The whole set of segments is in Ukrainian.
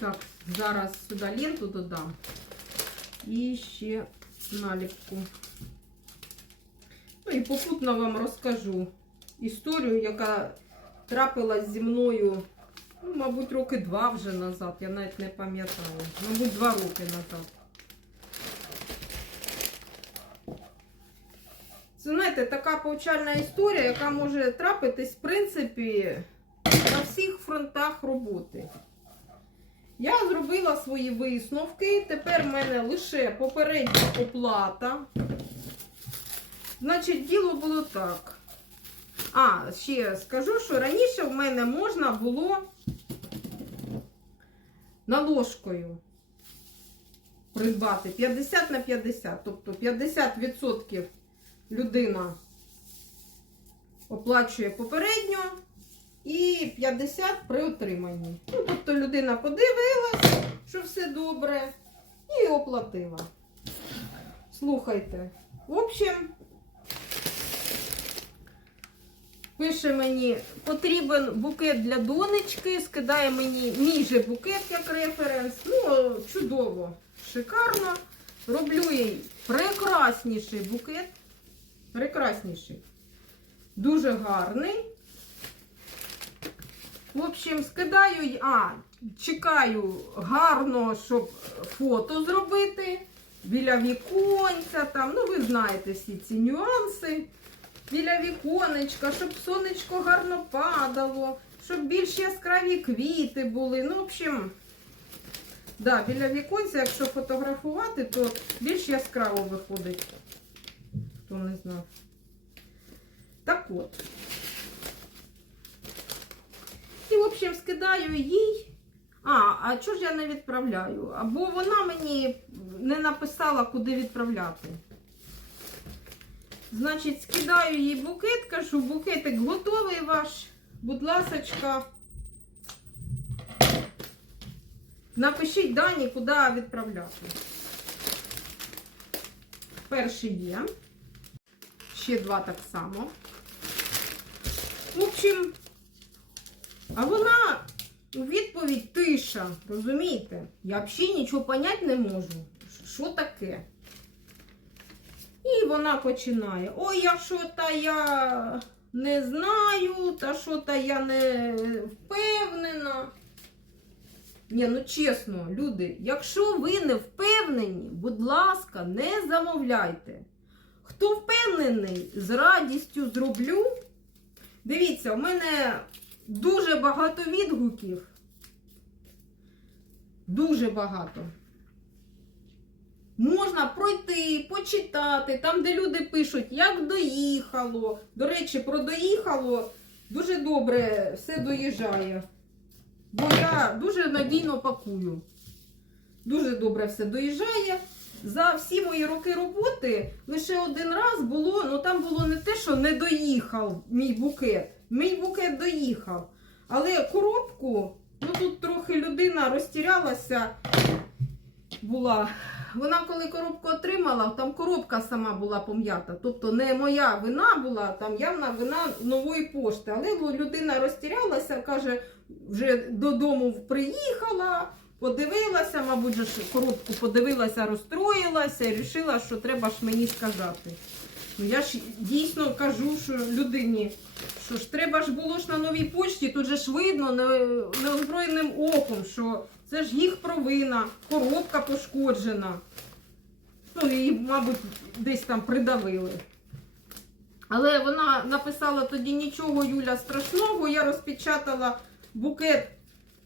Так, зараз сюди ленту додам. І ще наліпку. Ну і попутно вам розкажу історію, яка трапилась зі мною, ну, мабуть, роки два вже назад. Я навіть не пам'ятаю. Мабуть, два роки назад. Це, знаєте, така повчальна історія, яка може трапитись, в принципі, на всіх фронтах роботи. Я зробила свої висновки. Тепер в мене лише попередня оплата. Значить, діло було так. А, ще скажу, що раніше в мене можна було наложкою придбати 50 на 50. Тобто 50% людина оплачує попередньо і 50 при отриманні. Ну, тобто людина подивилась, що все добре, і оплатила. Слухайте. В общем, пише мені, потрібен букет для донечки, скидає мені мій же букет як референс. Ну, чудово, шикарно. Роблю їй прекрасніший букет. Прекрасніший. Дуже гарний. В общем, скидаю, а, чекаю гарно, щоб фото зробити. Біля віконця, там, ну ви знаєте всі ці нюанси. Біля віконечка, щоб сонечко гарно падало, щоб більш яскраві квіти були. Ну, в общем, да, біля віконця, якщо фотографувати, то більш яскраво виходить. Хто не знав. Так от. І, в общем, скидаю їй. А, а чого ж я не відправляю? Або вона мені не написала, куди відправляти. Значить, скидаю їй букет, кажу, букетик готовий ваш. Будь ласочка. Напишіть дані, куди відправляти. Перший є. Ще два так само. В общем, а вона у відповідь тиша, розумієте? Я взагалі нічого поняти не можу. Що таке? І вона починає. Ой, я що та я не знаю, та що та я не впевнена. Ні, ну чесно, люди, якщо ви не впевнені, будь ласка, не замовляйте. Хто впевнений, з радістю зроблю. Дивіться, у мене дуже багато відгуків. Дуже багато. Можна пройти, почитати, там, де люди пишуть, як доїхало. До речі, про доїхало дуже добре все доїжджає. Бо я дуже надійно пакую. Дуже добре все доїжджає. За всі мої роки роботи лише один раз було, ну там було не те, що не доїхав мій букет. Мій букет доїхав. Але коробку, ну тут трохи людина розтірялася була. Вона коли коробку отримала, там коробка сама була пом'ята. Тобто не моя вина була, там явна вина нової пошти. Але людина розтірялася, каже, вже додому приїхала, подивилася, мабуть, коробку подивилася, розстроїлася і вирішила, що треба ж мені сказати. Ну я ж дійсно кажу, що людині, що ж треба ж було ж на новій почті, тут же ж видно неозброєним оком, що це ж їх провина, коробка пошкоджена. Ну, її, мабуть, десь там придавили. Але вона написала тоді нічого, Юля, страшного. Я розпечатала букет.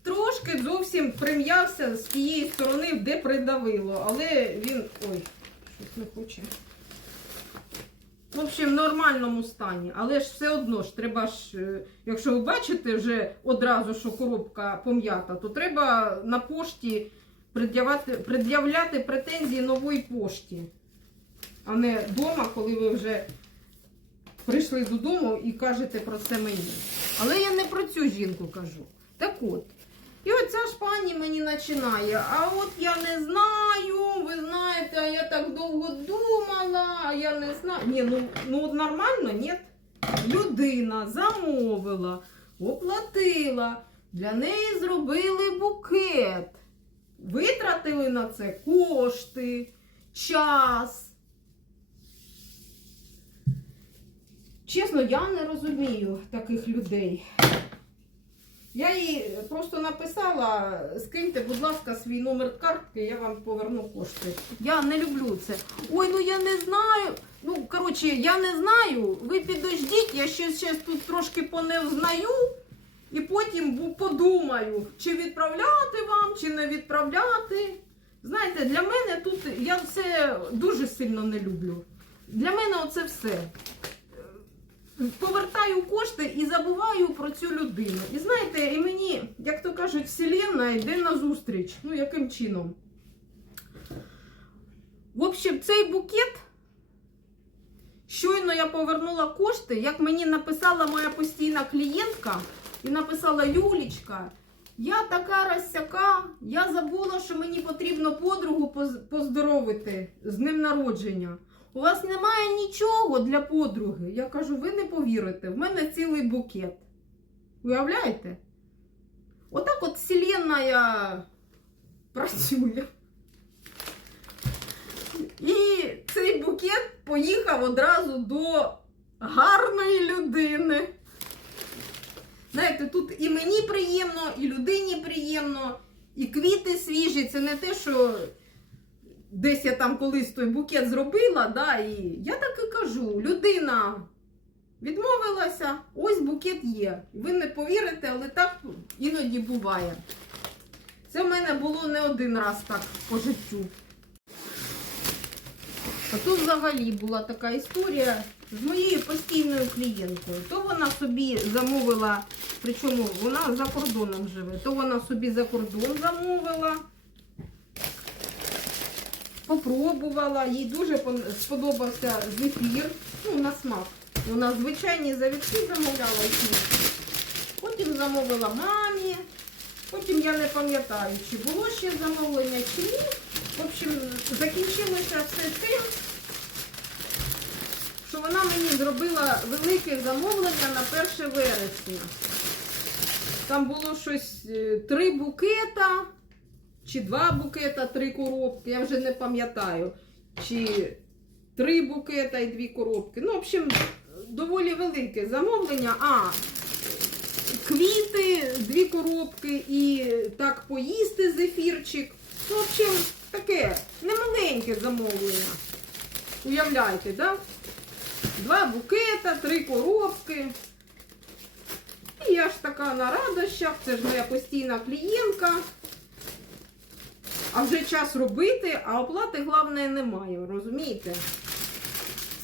Трошки зовсім прим'явся з тієї сторони, де придавило. Але він. Ой, щось не хоче. В нормальному стані. Але ж все одно ж треба ж, е, якщо ви бачите вже одразу, що коробка пом'ята, то треба на пошті пред'являти претензії нової пошті. А не вдома, коли ви вже прийшли додому і кажете про це мені. Але я не про цю жінку кажу. Так от. І оця ж пані мені починає. А от я не знаю, ви знаєте, а я так довго думала, а я не знаю. Ні, ну, ну нормально, ні. Людина замовила, оплатила, для неї зробили букет. витратили на це кошти, час. Чесно, я не розумію таких людей. Я їй просто написала, скиньте, будь ласка, свій номер картки, я вам поверну кошти. Я не люблю це. Ой, ну я не знаю. Ну, коротше, я не знаю. Ви підождіть, я ще зараз тут трошки поневзнаю. І потім подумаю, чи відправляти вам, чи не відправляти. Знаєте, для мене тут я це дуже сильно не люблю. Для мене оце все. Повертаю кошти і забуваю про цю людину. І знаєте, і мені, як то кажуть, вселенна йде на зустріч. Ну, яким чином? В общем, цей букет. Щойно я повернула кошти, як мені написала моя постійна клієнтка, і написала Юлічка, я така розсяка, я забула, що мені потрібно подругу поздоровити з днем народження. У вас немає нічого для подруги. Я кажу, ви не повірите, в мене цілий букет. Уявляєте? Отак от вселенная працює. І цей букет поїхав одразу до гарної людини. Знаєте, тут і мені приємно, і людині приємно, і квіти свіжі. Це не те, що десь я там колись той букет зробила, да, і я так і кажу: людина відмовилася, ось букет є. Ви не повірите, але так іноді буває. Це в мене було не один раз так по життю. А тут взагалі була така історія з моєю постійною клієнткою. То вона собі замовила, причому вона за кордоном живе, то вона собі за кордон замовила, попробувала, їй дуже сподобався зефір, ну, на смак. Вона звичайні завітки замовляла Потім замовила мамі. Потім я не пам'ятаю, чи було ще замовлення, чи ні. В общем, закінчилося все тим, що вона мені зробила велике замовлення на 1 вересня. Там було щось е, три букета, чи два букета, три коробки, я вже не пам'ятаю. Чи три букета і дві коробки. Ну, в общем, доволі велике замовлення. А, квіти, дві коробки і так поїсти зефірчик. Ну, в общем, таке немаленьке замовлення. Уявляєте, да? Два букета, три коробки. І я ж така на радощах, це ж моя постійна клієнтка. А вже час робити, а оплати, головне, немає, розумієте?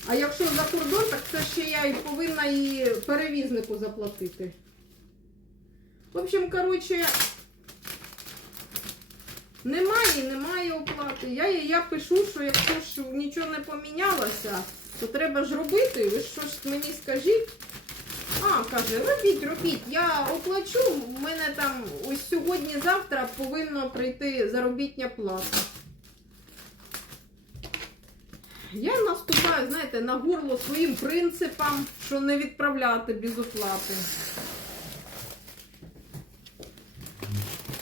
А якщо за кордон, так це ще я і повинна і перевізнику заплатити. В общем, коротше, немає, немає оплати. Я, я пишу, що якщо ж нічого не помінялося, то треба ж робити. Ви щось мені скажіть. А, каже, робіть, робіть. Я оплачу. У мене там ось сьогодні-завтра повинно прийти заробітня плата. Я наступаю, знаєте, на горло своїм принципам, що не відправляти без оплати.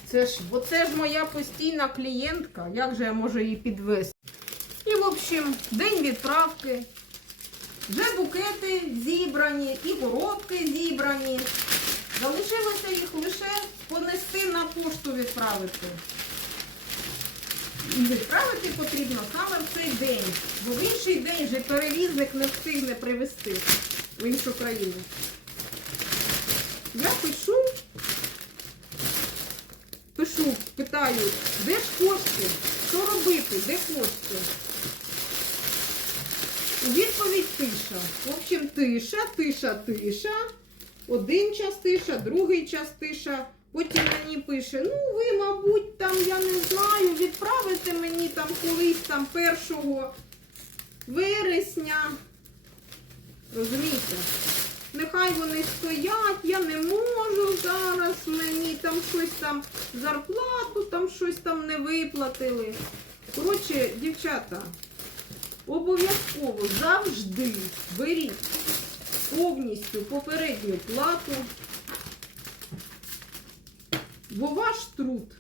Це ж, бо це ж моя постійна клієнтка. Як же я можу її підвести? І, в общем, день відправки. Вже букети зібрані, і коробки зібрані. Залишилося їх лише понести на пошту відправити. І відправити потрібно саме в цей день. Бо в інший день вже перевізник не встигне привезти в іншу країну. Я пишу, пишу, питаю, де ж кошти? Що робити? Де кошти? У відповідь тиша. В общем, тиша, тиша, тиша. Один час тиша, другий час тиша. Потім мені пише, ну ви, мабуть, там, я не знаю, відправите мені там колись там 1 вересня. Розумієте? Нехай вони стоять, я не можу зараз, мені там щось там зарплату, там щось там не виплатили. Коротше, дівчата, обов'язково завжди беріть повністю попередню плату, бо ваш труд